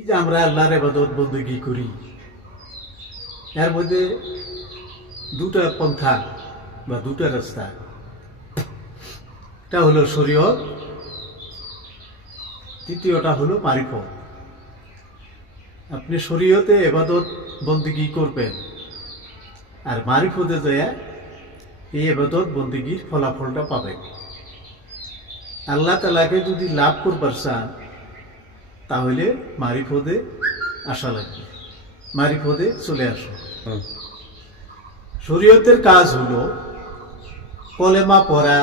এই যে আমরা আল্লাহর এবাদত বন্দী করি, এর মধ্যে দুটা পন্থা বা দুটা রাস্তা। একটা হলো শরীয়ত তৃতীয়টা হলো মারিফত। আপনি শরীয়তে এবাদত বন্দিগি করবেন, আর মারিফতে যায় এই এবাদত বন্দিগির ফলাফলটা পাবেন। আল্লাহ তালাকে যদি লাভ করবার চান তাহলে মারিফদে আসা লাগবে। মারিফদে চলে আসো। শরীয়তের কাজ হলো কলেমা পড়া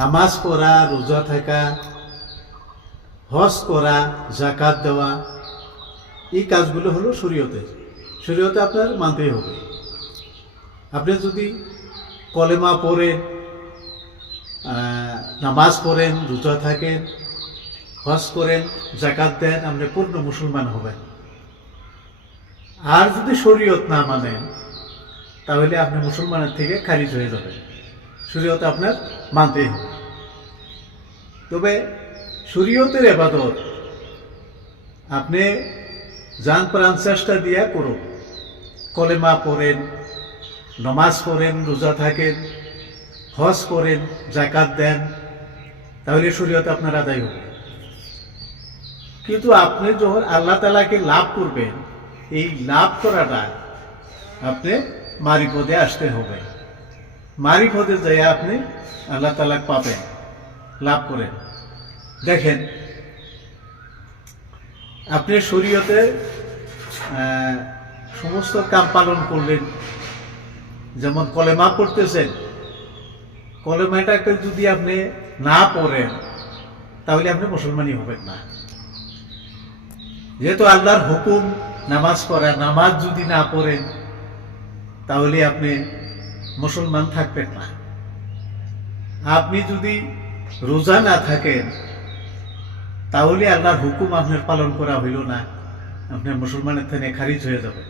নামাজ পড়া রোজা থাকা হজ করা জাকাত দেওয়া এই কাজগুলো হলো শরীয়তের। শরীয়তে আপনার মানতেই হবে। আপনি যদি কলেমা পড়েন নামাজ পড়েন রোজা থাকেন হজ করেন জাকাত দেন, আপনি পূর্ণ মুসলমান হবেন। আর যদি শরীয়ত না মানেন, তাহলে আপনি মুসলমানের থেকে খারিজ হয়ে যাবেন। শরীয়ত আপনার মানতেই হবে। তবে শরীয়তের এবাদত আপনি যান প্রাণ চেষ্টা দিয়া করুন। কলেমা পড়েন, নমাজ পড়েন, রোজা থাকেন, হজ করেন জাকাত দেন, তাহলে শরীয়ত আপনার আদায় হবে। কিন্তু আপনি যখন আল্লাহ তালাকে লাভ করবেন, এই লাভ করাটা আপনি মারিপদে আসতে হবে। মারিপদে যাই আপনি আল্লাহ তালাক পাবেন, লাভ করেন। দেখেন, আপনি শরীয়তে সমস্ত কাম পালন করলেন। যেমন কলেমা পড়তেছেন। কলেমাটাকে যদি আপনি না পড়েন, তাহলে আপনি মুসলমানই হবেন না। যেহেতু আল্লাহর হুকুম, নামাজ পড়া, নামাজ যদি না পড়েন, তাহলে আপনি মুসলমান থাকবেন না। আপনি যদি রোজা না থাকেন, তাহলে আল্লাহর হুকুম আপনার পালন করা হইল না। আপনার মুসলমানের থেকে খারিজ হয়ে যাবে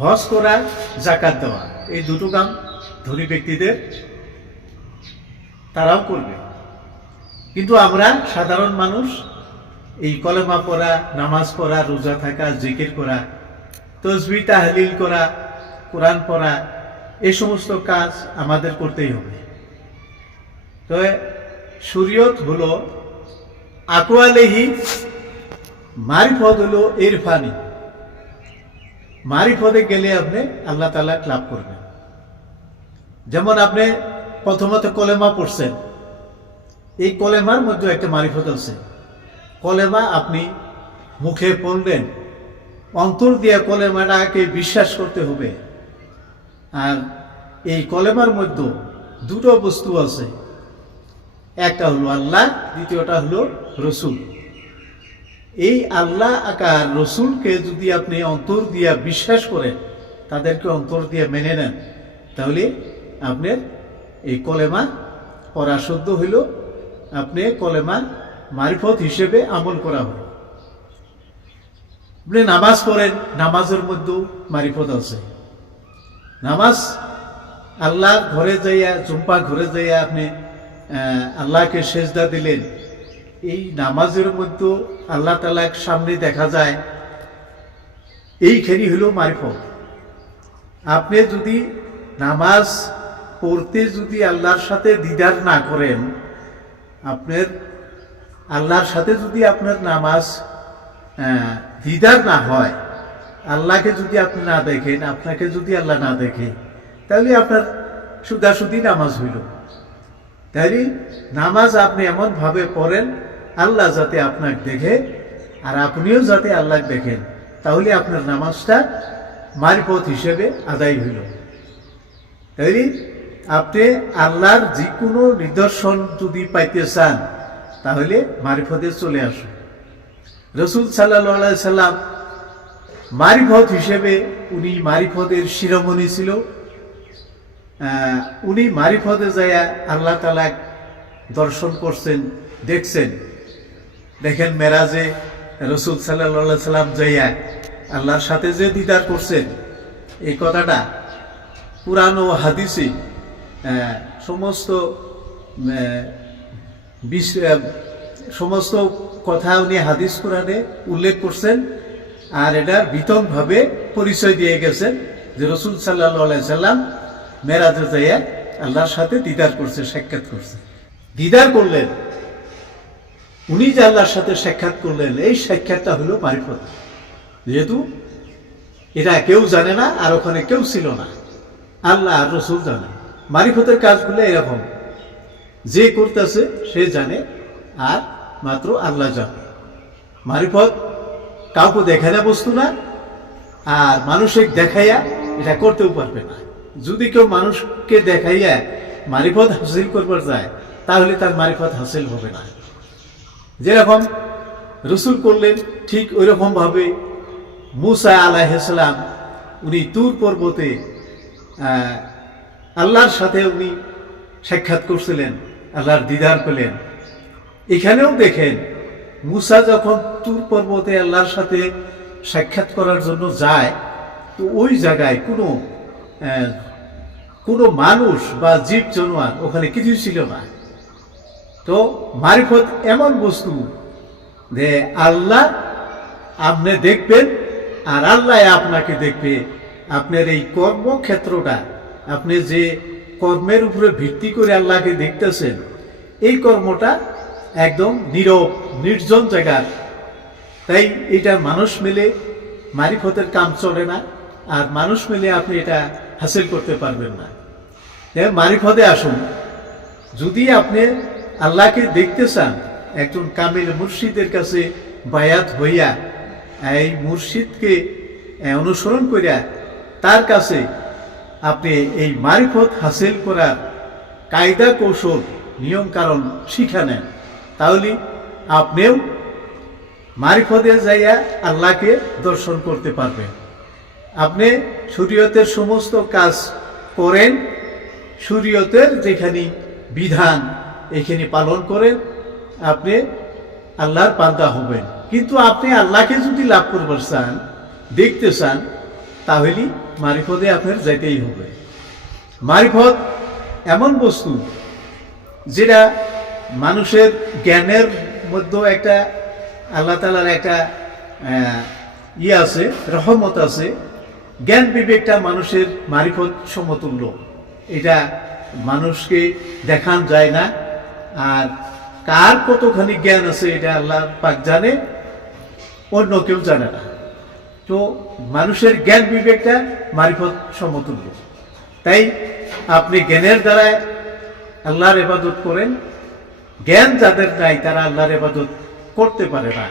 হজ করা জাকাত দেওয়া, এই দুটো কাম ধনী ব্যক্তিদের তারাও করবে। কিন্তু আমরা সাধারণ মানুষ এই কলেমা পড়া, নামাজ পড়া, রোজা থাকা, জিকির করা তসবি তাহলিল করা, কোরআন পড়া এই সমস্ত কাজ আমাদের করতেই হবে। তো শরীয়ত হলো আকোয়ালেহি মারিফত হলো ইরফানি। মারিফতে গেলে আপনি আল্লাহ তালা লাভ করবেন। যেমন আপনি প্রথমত কলেমা পড়ছেন, এই কলেমার মধ্যে একটা মারিফত আছে। কলেমা আপনি মুখে পড়লেন অন্তর দিয়ে কলেমাটাকে বিশ্বাস করতে হবে। আর এই কলেমার মধ্যে দুটো বস্তু আছে। একটা হলো আল্লাহ, দ্বিতীয়টা হলো রসুল। এই আল্লাহ আকার রসুলকে যদি আপনি অন্তর দিয়া বিশ্বাস করেন, তাদেরকে অন্তর দিয়ে মেনে নেন, তাহলে আপনার এই কলেমা সদ্য হইল, আপনি কলেমা মারিফত হিসেবে আমল করা হলো। আপনি নামাজ পড়েন, নামাজের মধ্যেও মারিফত আছে। নামাজ আল্লাহ ঘরে যাইয়া, চুম্পা ঘরে যাইয়া আপনি আল্লাহকে সেজদা দিলেন, এই নামাজের মধ্যে আল্লাহ তালাক সামনে দেখা যায় এইখানি হলো মারিফত। আপনি যদি নামাজ পড়তে যদি আল্লাহর সাথে দিদার না করেন, আপনার আল্লাহর সাথে যদি আপনার নামাজ দিদার না হয়, আল্লাহকে যদি আপনি না দেখেন, আপনাকে যদি আল্লাহ না দেখে, তাহলে আপনার সুদাসুদি নামাজ হইল। তাইলে নামাজ আপনি এমন ভাবে পড়েন, আল্লাহ যাতে আপনাকে দেখে, আর আপনিও যাতে আল্লাহ দেখেন, তাহলে আপনার নামাজটা মারিপথ হিসেবে আদায় হইল। তাইলে আপনি আল্লাহর যে কোনো নিদর্শন যদি পাইতে চান তাহলে মারিফতে চলে আসুন রসুল সাল্লাহ সাল্লাম মারিফত হিসেবে উনি মারিফতের শিরোমণি ছিল। উনি মারিফতে যাইয়া আল্লাহ তালাক দর্শন করছেন, দেখছেন। দেখেন মেরাজে রসুল সাল্লাহ সাল্লাম যাইয়া আল্লাহর সাথে যে দিদার করছেন, এই কথাটা পুরানো হাদিসে সমস্ত সমস্ত কথা উনি হাদিস কোরআনে উল্লেখ করছেন আর এটার বিতংভাবে পরিচয় দিয়ে গেছেন যে রসুল সাল্লাহ সাল্লাম মেরাজে আল্লাহর সাথে দিদার করছে, সাক্ষাৎ করছে। দিদার করলেন। উনি যে আল্লাহর সাথে সাক্ষাৎ করলেন, এই সাক্ষাৎটা হলো মারিফত যেহেতু এটা কেউ জানে না, আর ওখানে কেউ ছিল না। আল্লাহ আর রসুল জানে। মারিফতের কাজগুলো এরকম। যে করতেছে, সে জানে, আর মাত্র আল্লাহ জানে। মারিফত কাউকে দেখে না বস্তু না, আর মানুষে দেখাইয়া এটা করতেও পারবে না। যদি কেউ মানুষকে দেখাইয়া মারিফত হাসিল করবার যায়, তাহলে তার মারিফত হাসিল হবে না। যেরকম রসুল করলেন, ঠিক ওই রকম ভাবে মুসা আলাইসালাম উনি তুর পর্বতে আল্লাহর সাথে উনি সাক্ষাৎ করছিলেন। আল্লাহর দিদার পেলেন। এখানেও দেখেন, মুসা যখন তুর পর্বতে আল্লাহর সাথে সাক্ষাৎ করার জন্য যায়, তো ওই জায়গায় কোনো কোনো মানুষ বা জীব জানোয়ার ওখানে কিছুই ছিল না। তো মারিফত এমন বস্তু যে আল্লাহ আপনি দেখবেন আর আল্লাহ আপনাকে দেখবে। আপনার এই কর্মক্ষেত্রটা, আপনি যে কর্মের উপরে ভিত্তি করে আল্লাহকে দেখতেছেন এই কর্মটা একদম নীরব, নির্জন জায়গার। তাই এটা মানুষ মিলে মারিফতের কাম চলে না, আর মানুষ মিলে আপনি এটা হাসিল করতে পারবেন না। মারিফতে আসুন। যদি আপনি আল্লাহকে দেখতে চান, একজন কামিল মুর্শিদের কাছে বায়াত হইয়া, এই মুর্শিদকে অনুসরণ করিয়া তার কাছে আপনি এই মারিফত হাসিল করার কায়দা কৌশল নিয়ম কারণ শিখা নেন। তাহলে আপনিও মারিফতে যাইয়া আল্লাহকে দর্শন করতে পারবেন। আপনি শরীয়তের সমস্ত কাজ করেন, শরীয়তের যেখানে বিধান এখানে পালন করেন, আপনি আল্লাহর পান্তা হবেন। কিন্তু আপনি আল্লাহকে যদি লাভ করবার চান, দেখতে চান, তাহলে মারিফতে আপনার যাইতেই হবে। মারিফত এমন বস্তু যেটা মানুষের জ্ঞানের মধ্যে একটা আল্লাহ তালার একটা ইয়ে আছে, রহমত আছে। জ্ঞান বিবেকটা মানুষের মারিফত সমতুল্য। এটা মানুষকে দেখান যায় না। আর কার কতখানি জ্ঞান আছে এটা আল্লাহ পাক জানে, অন্য কেউ জানে না। তো মানুষের জ্ঞান বিবেকটা মারিফত সমতুল্য। তাই আপনি জ্ঞানের দ্বারা আল্লাহর এবাদত করেন। জ্ঞান যাদের নাই তারা আল্লাহর এবাদত করতে পারে না।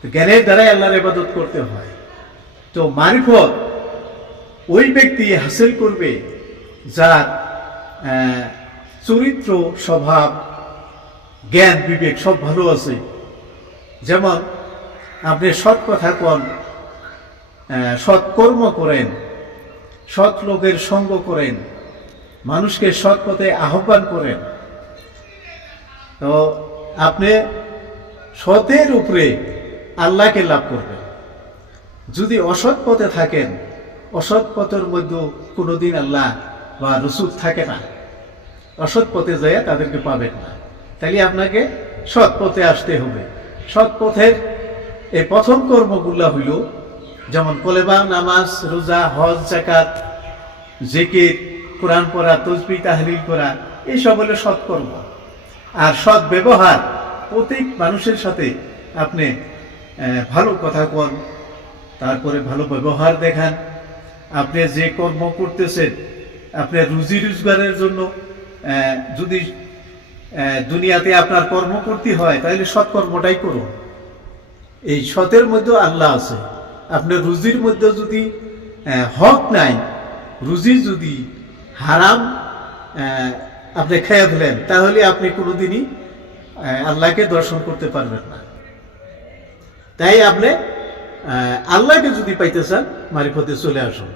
তো জ্ঞানের দ্বারাই আল্লাহর এবাদত করতে হয়। তো মারিফত ওই ব্যক্তি হাসিল করবে যার চরিত্র স্বভাব জ্ঞান বিবেক সব ভালো আছে। যেমন আপনি সৎ কথা কন আহ, সৎ কর্ম করেন সৎ লোকের সঙ্গ করেন মানুষকে সৎ পথে আহ্বান করেন। তো আপনি সতের উপরে আল্লাহকে লাভ করবেন। যদি অসৎ পথে থাকেন, অসৎ পথের মধ্যে কোনোদিন আল্লাহ বা রসুল থাকে না। অসৎ পথে যায় তাদেরকে পাবেন না। তাহলে আপনাকে সৎ পথে আসতে হবে। সৎ পথের এই প্রথম কর্মগুলা হইল, যেমন কলেবা, নামাজ, রোজা, হজ জাকাত জেকের কোরআন পড়া, তসবি, তাহলিল করা এইসব হলো সৎকর্ম। আর সৎ ব্যবহার প্রত্যেক মানুষের সাথে আপনি ভালো কথা কন তারপরে ভালো ব্যবহার দেখান। আপনি যে কর্ম করতেছেন আপনার রুজি রোজগারের জন্য যদি দুনিয়াতে আপনার কর্ম করতে হয়, তাহলে সৎকর্মটাই করুন। এই সতের মধ্যে আল্লাহ আছে। আপনার রুজির মধ্যে যদি হক নাই, রুজি যদি হারাম আপনি খেয়ে ফেলেন, তাহলে আপনি কোনোদিনই আল্লাহকে দর্শন করতে পারবেন না। তাই আপনি আল্লাহকে যদি পাইতে চান, মারিফতে চলে আসুন।